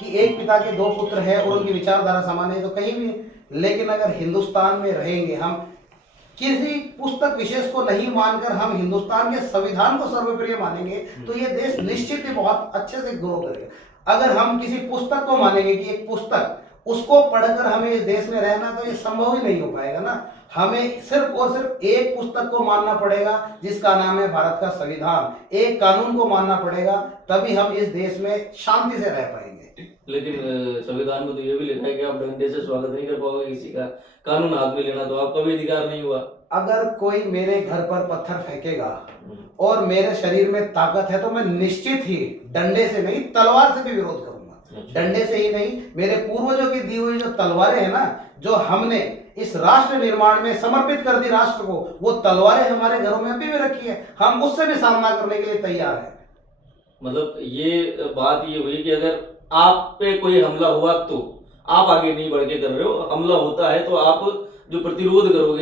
कि एक पिता के दो पुत्र हैं और उनकी विचारधारा समान है, तो कहीं भी नहीं। लेकिन अगर हिंदुस्तान में रहेंगे, हम किसी पुस्तक विशेष को नहीं मानकर हम हिंदुस्तान के संविधान को सर्वप्रिय मानेंगे, तो ये देश निश्चित ही बहुत अच्छे से ग्रो करेगा। अगर हम किसी पुस्तक को मानेंगे कि एक पुस्तक, उसको पढ़कर हमें इस देश में रहना, तो ये संभव ही नहीं हो पाएगा ना। हमें सिर्फ और सिर्फ एक पुस्तक को मानना पड़ेगा जिसका नाम है भारत का संविधान। एक कानून को मानना पड़ेगा, तभी हम इस देश में शांति से रह पाएंगे। लेकिन संविधान में तो ये भी लिखा है कि आप डंडे से स्वागत नहीं कर पाओगे किसी का, कानून हाथ में लेना तो आपका भी अधिकार नहीं हुआ। अगर कोई मेरे घर पर पत्थर फेंकेगा और मेरे शरीर में ताकत है, तो मैं निश्चित ही डंडे से नहीं, तलवार से भी विरोध करूंगा। डंडे से ही नहीं, मेरे पूर्वजों की दी हुई जो तलवारें हैं ना, जो हमने इस राष्ट्र निर्माण में समर्पित कर दी राष्ट्र को, वो तलवारें हमारे घरों में अभी भी रखी है। हम उससे भी सामना करने के लिए तैयार हैं। मतलब ये बात ये हुई कि अगर आप पे कोई हमला हुआ तो आप आगे नहीं बढ़ के कर रहे हो, हमला होता है तो आप जो प्रतिरोध करोगे